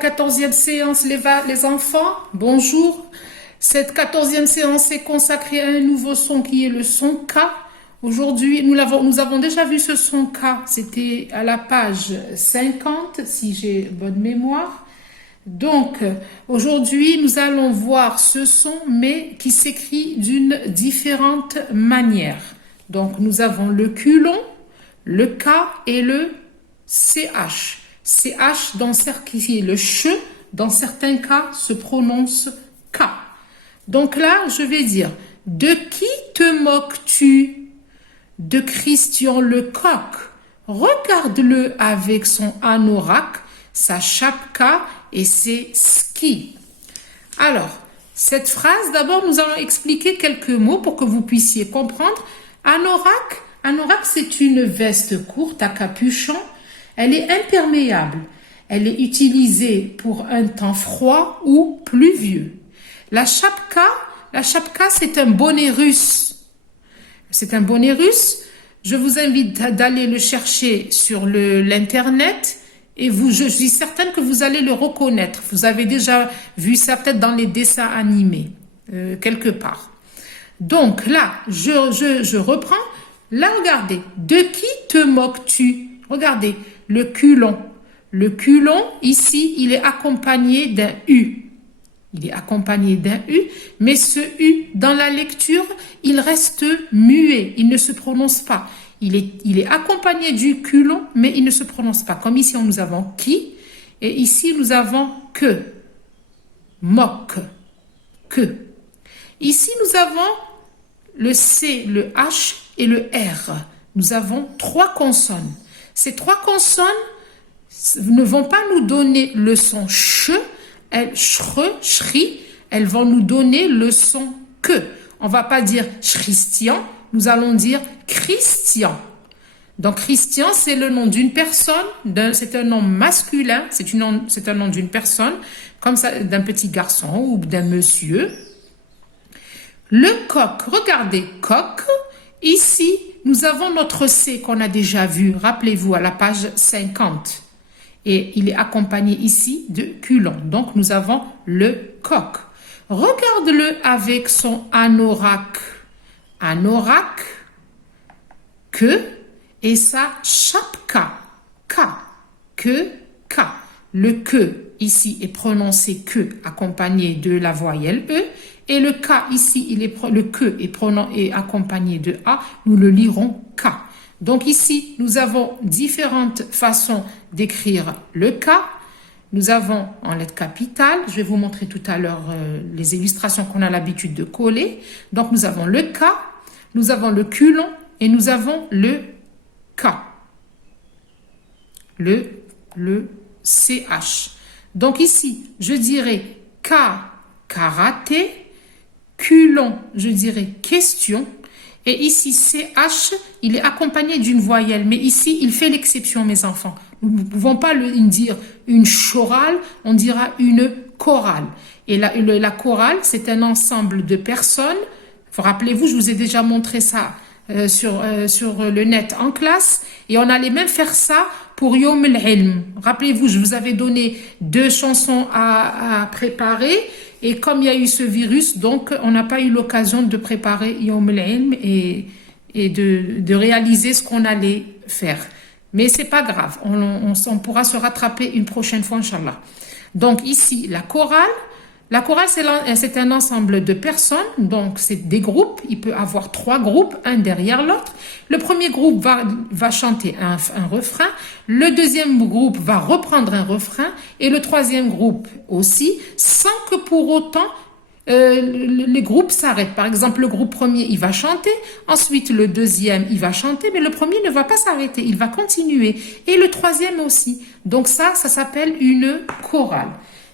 14e séance, les enfants. Bonjour. Cette 14e séance est consacrée à un nouveau son qui est le son K. Aujourd'hui, nous avons déjà vu ce son K. C'était à la page 50, si j'ai bonne mémoire. Donc, aujourd'hui, nous allons voir ce son, mais qui s'écrit d'une différente manière. Donc, nous avons le Q long, le K et le CH. CH, qui est le CH, dans certains cas, se prononce K. Donc là, je vais dire, de qui te moques-tu? De Christian Lecoq. Regarde-le avec son anorak, sa chapka et ses skis. Alors, cette phrase, d'abord, nous allons expliquer quelques mots pour que vous puissiez comprendre. Anorak, c'est une veste courte à capuchon. Elle est imperméable. Elle est utilisée pour un temps froid ou pluvieux. La chapka, c'est un bonnet russe. C'est un bonnet russe. Je vous invite d'aller le chercher sur l'internet et je suis certaine que vous allez le reconnaître. Vous avez déjà vu ça peut-être dans les dessins animés, quelque part. Donc là, je reprends. Là, regardez. De qui te moques-tu? Regardez, le culon. Le culon, ici, il est accompagné d'un U. Il est accompagné d'un U, mais ce U, dans la lecture, il reste muet, il ne se prononce pas. Il est accompagné du culon, mais il ne se prononce pas. Comme ici, nous avons qui, et ici, nous avons que. Moque, que. Ici, nous avons le C, le H et le R. Nous avons 3 consonnes. Ces 3 consonnes ne vont pas nous donner le son ch, shri, elles vont nous donner le son que. On va pas dire Christian, nous allons dire Christian. Donc Christian, c'est le nom d'une personne, c'est un nom masculin, c'est un nom d'une personne, comme ça, d'un petit garçon ou d'un monsieur. Le coq, regardez, coq, ici, nous avons notre C qu'on a déjà vu, rappelez-vous, à la page 50. Et il est accompagné ici de culon. Donc, nous avons le coq. Regarde-le avec son anorak. Anorak, que, et sa chapka, K, que, K. Le que, ici, est prononcé que, accompagné de la voyelle E. Et le K, ici, le que est accompagné de A. Nous le lirons K. Donc ici, nous avons différentes façons d'écrire le K. Nous avons en lettres capitales. Je vais vous montrer tout à l'heure les illustrations qu'on a l'habitude de coller. Donc nous avons le K, nous avons le culon et nous avons le K. Le CH. Donc ici, je dirais K, karaté, culon, je dirais question. Et ici, CH, il est accompagné d'une voyelle. Mais ici, il fait l'exception, mes enfants. Nous ne pouvons pas dire une chorale, on dira une chorale. Et la chorale, c'est un ensemble de personnes. Rappelez-vous, je vous ai déjà montré ça sur le net en classe. Et on allait même faire ça pour Yom al-Ilm. Rappelez-vous, je vous avais donné 2 chansons à préparer. Et comme il y a eu ce virus, donc on n'a pas eu l'occasion de préparer Yom al-Ilm et de réaliser ce qu'on allait faire. Mais c'est pas grave, on pourra se rattraper une prochaine fois, Inch'Allah. Donc ici, la chorale, c'est un ensemble de personnes, donc c'est des groupes. Il peut y avoir 3 groupes, un derrière l'autre. Le premier groupe va chanter un refrain, le deuxième groupe va reprendre un refrain et le troisième groupe aussi, sans que pour autant les groupes s'arrêtent. Par exemple, le groupe premier, il va chanter, ensuite le deuxième, il va chanter, mais le premier ne va pas s'arrêter, il va continuer. Et le troisième aussi. Donc ça s'appelle une chorale.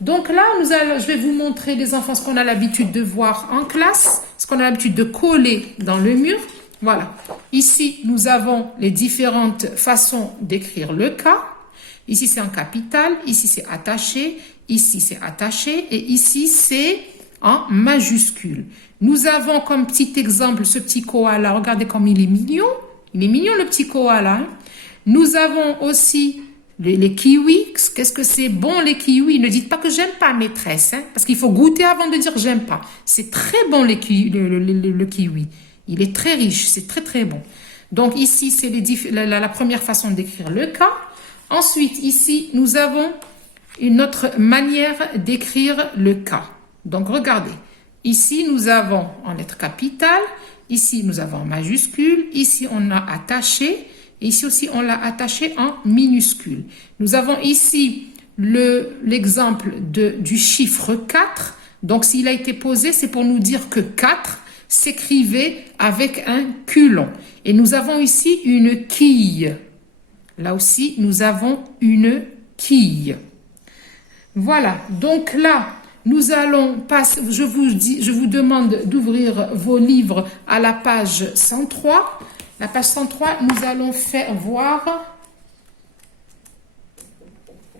Donc là, je vais vous montrer, les enfants, ce qu'on a l'habitude de voir en classe, ce qu'on a l'habitude de coller dans le mur. Voilà. Ici, nous avons les différentes façons d'écrire le K. Ici, c'est en capital. Ici, c'est attaché. Ici, c'est attaché. Et ici, c'est en majuscule. Nous avons comme petit exemple ce petit koala. Regardez comme il est mignon. Il est mignon, le petit koala. Hein. Nous avons aussi Les kiwis, qu'est-ce que c'est bon les kiwis? Ne dites pas que j'aime pas, maîtresse, hein, parce qu'il faut goûter avant de dire j'aime pas. C'est très bon le kiwi. Il est très riche, c'est très très bon. Donc ici, c'est la première façon d'écrire le cas. Ensuite, ici, nous avons une autre manière d'écrire le cas. Donc regardez, ici nous avons en lettres capitales, ici nous avons en majuscule, ici on a attaché, ici aussi on l'a attaché en minuscule. Nous avons ici l'exemple du chiffre 4. Donc s'il a été posé, c'est pour nous dire que 4 s'écrivait avec un culon. Et nous avons ici une quille. Là aussi, nous avons une quille. Voilà, donc là, nous allons passer, je vous demande d'ouvrir vos livres à la page 103. La page 103, nous allons voir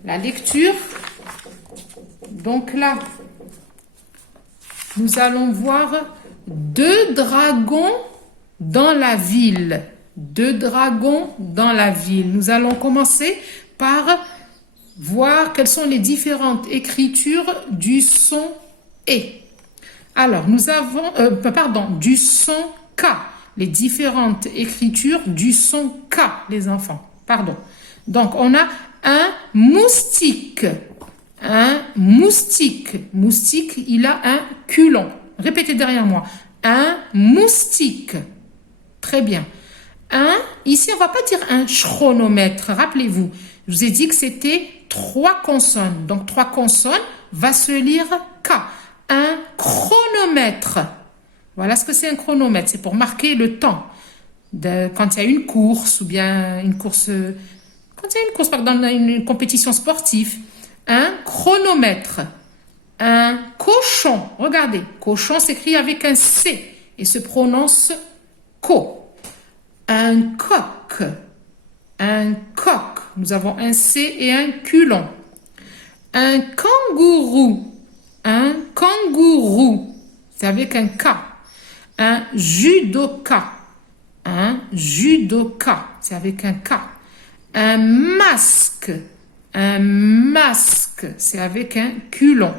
la lecture. Donc là, nous allons voir 2 dragons dans la ville. 2 dragons dans la ville. Nous allons commencer par voir quelles sont les différentes écritures du son E. Alors, nous avons, du son K. Les différentes écritures du son K, les enfants. Pardon. Donc, on a un moustique. Un moustique. Moustique, il a un culon. Répétez derrière moi. Un moustique. Très bien. Ici, on ne va pas dire un chronomètre. Rappelez-vous, je vous ai dit que c'était 3 consonnes. Donc, 3 consonnes va se lire K. Un chronomètre. Voilà ce que c'est un chronomètre. C'est pour marquer le temps. Quand il y a une course ou bien une course... Quand il y a une course, dans une compétition sportive. Un chronomètre. Un cochon. Regardez. Cochon s'écrit avec un C et se prononce co. Un coq. Un coq. Nous avons un C et un culon. Un kangourou. Un kangourou. C'est avec un K. Un judoka. Un judoka. C'est avec un K. Un masque. Un masque. C'est avec un culon.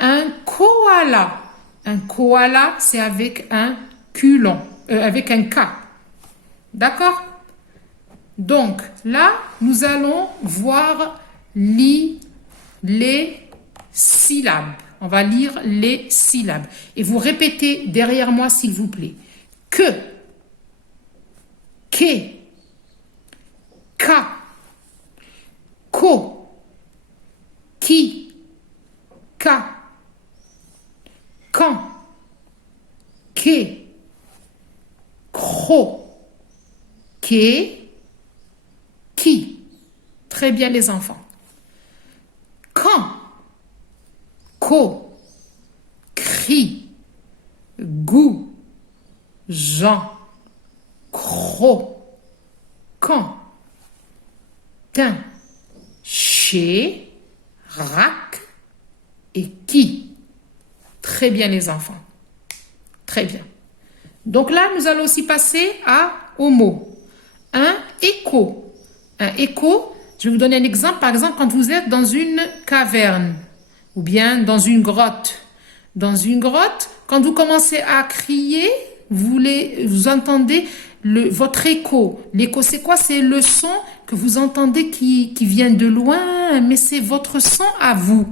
Un koala. Un koala, c'est avec un culon. Avec un K. D'accord? Donc, là, nous allons voir les syllabes. On va lire les syllabes. Et vous répétez derrière moi, s'il vous plaît. Que, ka, ko, qui, ka, quand, que, cro, qui. Très bien les enfants. Quand, co, cri, goût, Jean, cro, quand, tin, chez, rac et qui. Très bien les enfants. Très bien. Donc là, nous allons aussi passer au mot. Un écho. Un écho, je vais vous donner un exemple. Par exemple, quand vous êtes dans une caverne ou bien dans une grotte. Dans une grotte, quand vous commencez à crier, vous entendez votre écho. L'écho, c'est quoi? C'est le son que vous entendez qui vient de loin, mais c'est votre son à vous.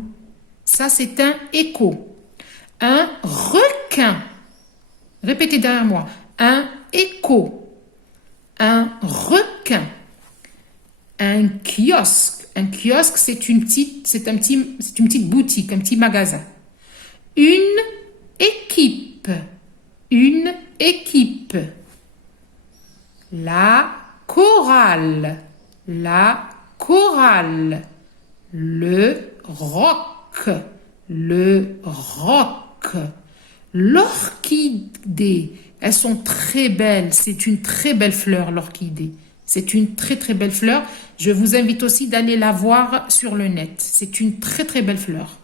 Ça, c'est un écho. Un requin. Répétez derrière moi. Un écho. Un requin. Un kiosque. Un kiosque, c'est une petite boutique, un petit magasin. Une équipe. Une équipe. La chorale. La chorale. Le roc. Le roc. L'orchidée. Elles sont très belles. C'est une très belle fleur, l'orchidée. C'est une très très belle fleur. Je vous invite aussi d'aller la voir sur le net. C'est une très très belle fleur.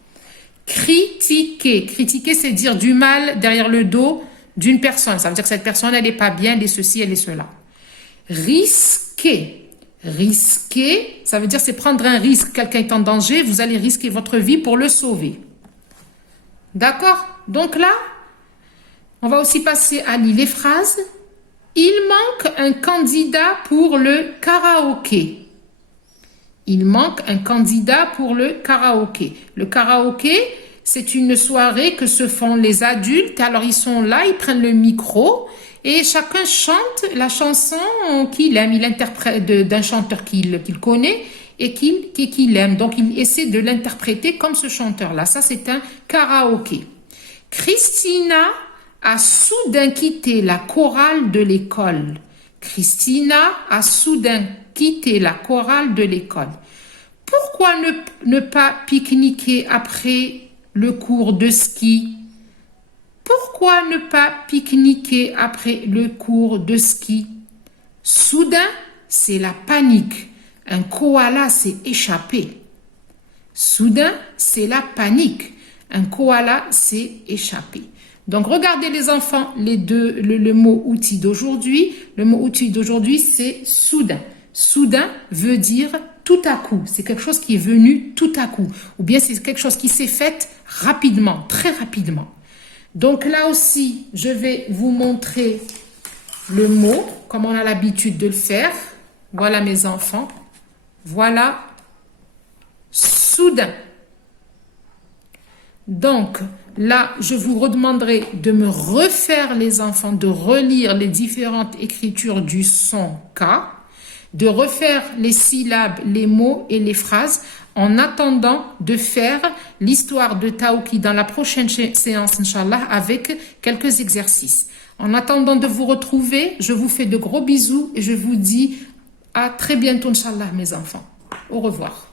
Critiquer. Critiquer, c'est dire du mal derrière le dos d'une personne. Ça veut dire que cette personne, elle n'est pas bien, elle est ceci, elle est cela. Risquer. Risquer, ça veut dire c'est prendre un risque. Quelqu'un est en danger, vous allez risquer votre vie pour le sauver. D'accord? Donc là, on va aussi passer à lire les phrases. Il manque un candidat pour le karaoké. Il manque un candidat pour le karaoké. Le karaoké, c'est une soirée que se font les adultes. Alors, ils sont là, ils prennent le micro et chacun chante la chanson qu'il aime. Il interprète d'un chanteur qu'il connaît et qu'il aime. Donc, il essaie de l'interpréter comme ce chanteur-là. Ça, c'est un karaoké. Christina a soudain quitté la chorale de l'école. Christina a soudain quitté la chorale de l'école. Pourquoi ne pas pique-niquer après le cours de ski? Pourquoi ne pas pique-niquer après le cours de ski? Soudain, c'est la panique. Un koala s'est échappé. Soudain, c'est la panique. Un koala s'est échappé. Donc, regardez les enfants, le mot outil d'aujourd'hui. Le mot outil d'aujourd'hui, c'est soudain. Soudain veut dire tout à coup. C'est quelque chose qui est venu tout à coup. Ou bien c'est quelque chose qui s'est fait rapidement, très rapidement. Donc là aussi, je vais vous montrer le mot, comme on a l'habitude de le faire. Voilà mes enfants. Voilà. Soudain. Donc, là, je vous redemanderai de me refaire, les enfants, de relire les différentes écritures du son K, de refaire les syllabes, les mots et les phrases, en attendant de faire l'histoire de Taouki dans la prochaine séance, Inch'Allah, avec quelques exercices. En attendant de vous retrouver, je vous fais de gros bisous et je vous dis à très bientôt, Inch'Allah, mes enfants. Au revoir.